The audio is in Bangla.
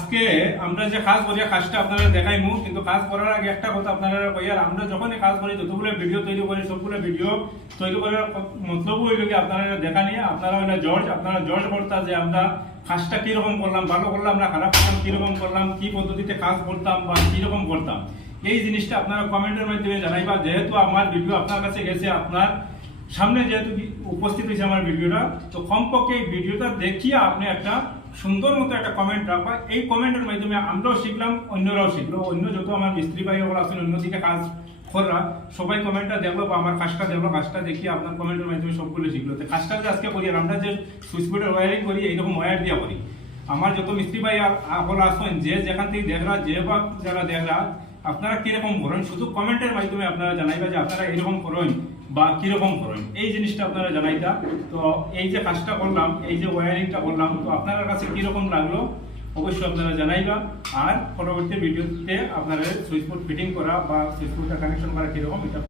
আজকে আমরা যে কাজ করি কাজটা আপনারা দেখাইমু, কিন্তু কাজ করার আগে একটা কথা আপনারা কইয়ার, আমরা যখনই কাজ করি যতগুলো ভিডিও তৈরি করি সবগুলো ভিডিও তৈরি করার মতলব হইল কি আপনারা দেখা নিয়ে আপনারা হইলে জজ, আপনারা জজ করতা যে আমরা কাজটা কিরকম করলাম, ভালো করলাম না খারাপ করলাম, কিরকম করলাম, কি পদ্ধতিতে কাজ করতাম বা কিরকম করতাম, এই জিনিসটা আপনারা কমেন্টের মাধ্যমে জানাইবা। যেহেতু আমার ভিডিও আপনার কাছে গেছে, আপনার সামনে যেহেতু উপস্থিত হয়েছে আমার ভিডিওটা, তো কমপক্ষে এই ভিডিওটা দেখিয়ে আপনি একটা সুন্দর মতো একটা কমেন্ট রাখবা। এই কমেন্টের মাধ্যমে আমরাও শিখলাম, অন্যরাও শিখলো। অন্য যত আমার মিস্ত্রি ভাই ওরা আছেন অন্যদিকে কাজ করা, সবাই কমেন্টটা দেখলো বা আমার কাজটা দেখলো, কাজটা দেখিয়ে আপনার কমেন্টের মাধ্যমে সবগুলো শিখলো। তো কাজটা যে আজকে করি, আর আমরা যে সুইচ বোর্ডের ওয়ারিং করি এইরকম ওয়্যার দিয়ে করি। আমার যত মিস্ত্রি ভাই হল আসবেন, যে যেখান থেকে দেখরা, যে বা যারা দেখরা, আপনারা কিরকম করেন শুধু কমেন্টের মাধ্যমে আপনারা জানাইবা যে আপনারা এরকম করেন বা কিরকম করেন, এই জিনিসটা আপনারা জানাইতা। তো এই যে কাজটা করলাম, এই যে ওয়্যারিংটা করলাম, তো আপনার কাছে কিরকম লাগলো অবশ্যই আপনারা জানাইবা। আর পরবর্তী ভিডিওতে আপনারা সুইচ বোর্ড ফিটিং করা বা সুইচ বোর্ডটা কানেকশন করা কিরকম এটা